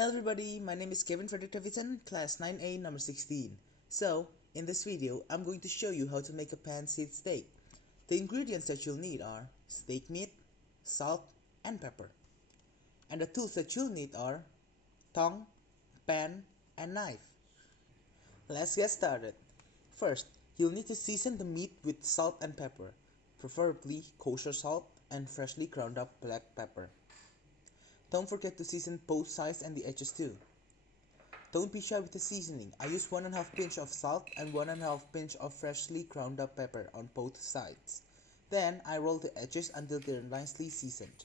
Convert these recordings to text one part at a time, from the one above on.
Hello everybody, my name is Frederick Davidson, class 9A number 16. So, in this video, I'm going to show you how to make a pan-seared steak. The ingredients that you'll need are steak meat, salt, and pepper. And the tools that you'll need are tongue, pan, and knife. Let's get started. First, you'll need to season the meat with salt and pepper, preferably kosher salt and freshly ground up black pepper. Don't forget to season both sides and the edges too. Don't be shy with the seasoning. I use 1½ pinch of salt and 1½ pinch of freshly ground up pepper on both sides. Then I roll the edges until they're nicely seasoned.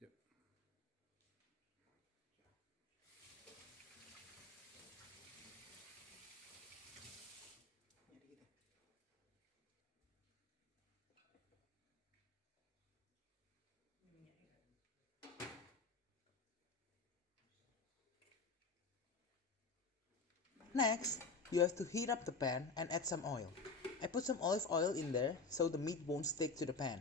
Yep. Next, you have to heat up the pan and add some oil. I put some olive oil in there so the meat won't stick to the pan.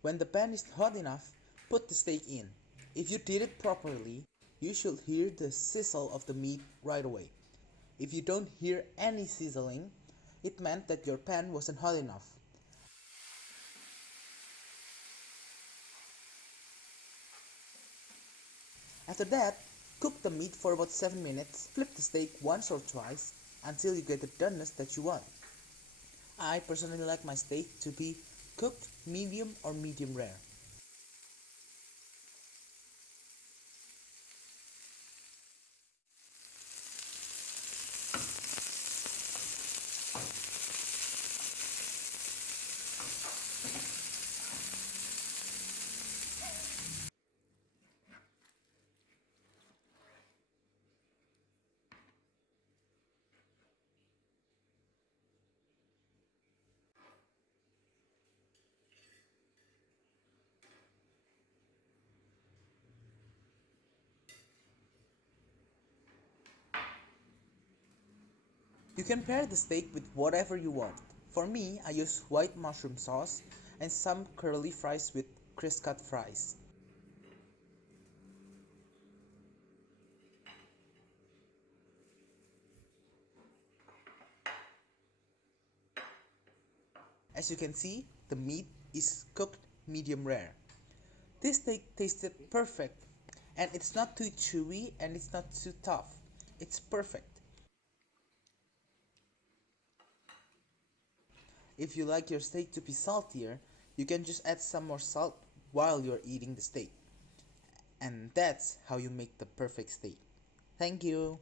When the pan is hot enough, put the steak in. If you did it properly, you should hear the sizzle of the meat right away. If you don't hear any sizzling, it meant that your pan wasn't hot enough. After that, cook the meat for about 7 minutes, flip the steak once or twice until you get the doneness that you want. I personally like my steak to be cooked medium or medium rare. You can pair the steak with whatever you want. For me, I use white mushroom sauce and some curly fries with crisp cut fries. As you can see, the meat is cooked medium rare. This steak tasted perfect, and it's not too chewy and it's not too tough. It's perfect. If you like your steak to be saltier, you can just add some more salt while you're eating the steak. And that's how you make the perfect steak. Thank you.